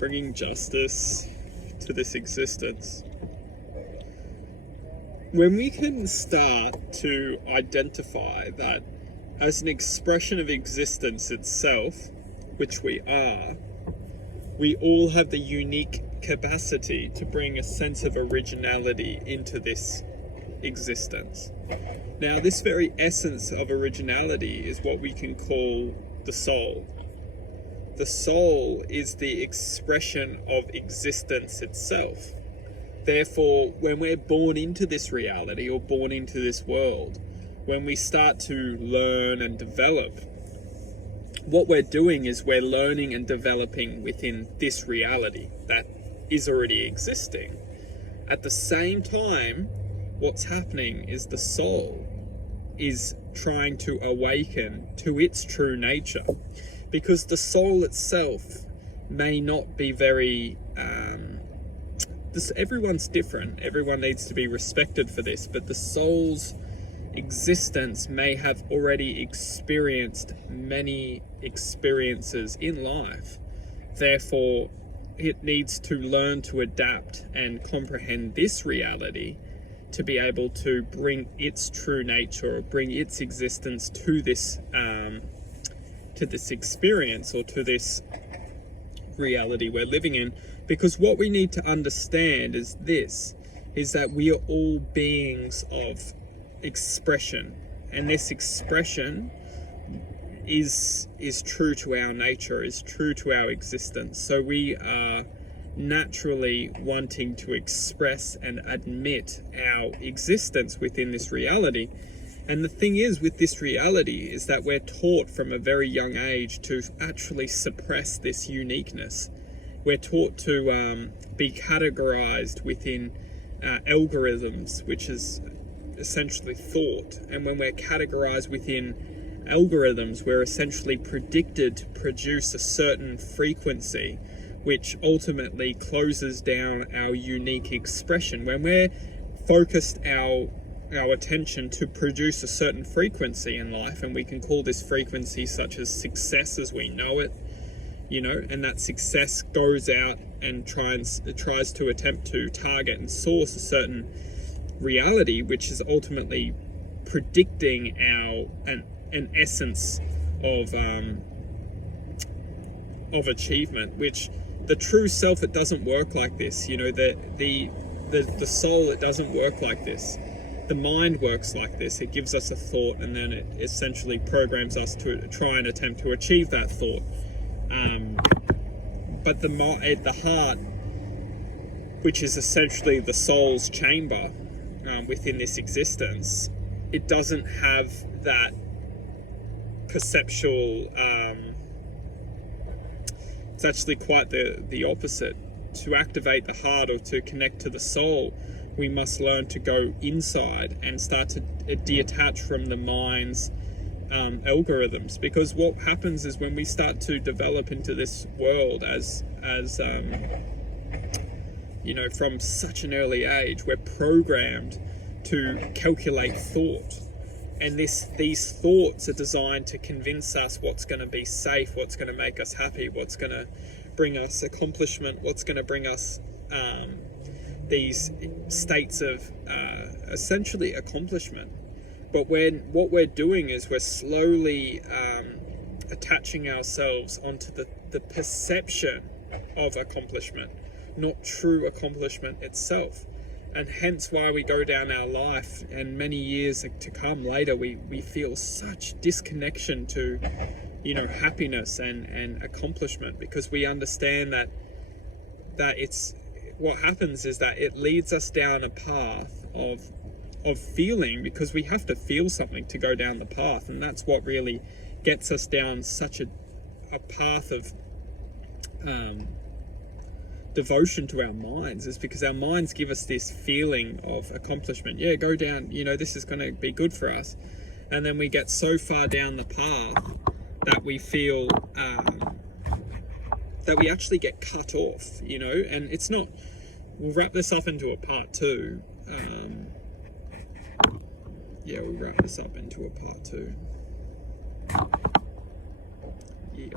bringing justice to this existence. When we can start to identify that as an expression of existence itself, which we are, we all have the unique capacity to bring a sense of originality into this existence. Now, this very essence of originality is what we can call the soul. The soul is the expression of existence itself. Therefore, when we're born into this reality or born into this world, when we start to learn and develop, what we're doing is we're learning and developing within this reality that is already existing. At the same time, what's happening is the soul is trying to awaken to its true nature, because the soul itself may not be very everyone's different, everyone needs to be respected for this, but the soul's existence may have already experienced many experiences in life. Therefore, it needs to learn to adapt and comprehend this reality to be able to bring its true nature or bring its existence to this experience or to this reality we're living in. Because what we need to understand is that we are all beings of expression, and this expression is true to our nature, is true to our existence. So we are naturally wanting to express and admit our existence within this reality. And the thing is with this reality is that we're taught from a very young age to actually suppress this uniqueness. We're taught to be categorized within algorithms, which is essentially thought. And when we're categorized within algorithms, we're essentially predicted to produce a certain frequency, which ultimately closes down our unique expression. When we're focused our attention to produce a certain frequency in life, and we can call this frequency such as success as we know it, and that success goes out and tries to attempt to target and source a certain reality, which is ultimately predicting an essence of achievement, which the true self, it doesn't work like this. The soul, it doesn't work like this. The mind works like this. It gives us a thought, and then it essentially programs us to try and attempt to achieve that thought. But the heart, which is essentially the soul's chamber within this existence, it doesn't have that perceptual. It's actually quite the opposite. To activate the heart or to connect to the soul, we must learn to go inside and start to detach from the mind's algorithms. Because what happens is when we start to develop into this world as from such an early age, we're programmed to calculate thought. And these thoughts are designed to convince us what's going to be safe, what's going to make us happy, what's going to bring us accomplishment, what's going to bring us these states of essentially accomplishment. But what we're doing is we're slowly attaching ourselves onto the perception of accomplishment, not true accomplishment itself. And hence why we go down our life, and many years to come later, we feel such disconnection to, happiness and accomplishment, because we understand that it's what happens is that it leads us down a path of feeling, because we have to feel something to go down the path, and that's what really gets us down such a path of devotion to our minds, is because our minds give us this feeling of accomplishment. Yeah, go down, this is going to be good for us. And then we get so far down the path that we feel that we actually get cut off, and it's not. We'll wrap this up into a part two. We'll wrap this up into a part two. Yeah.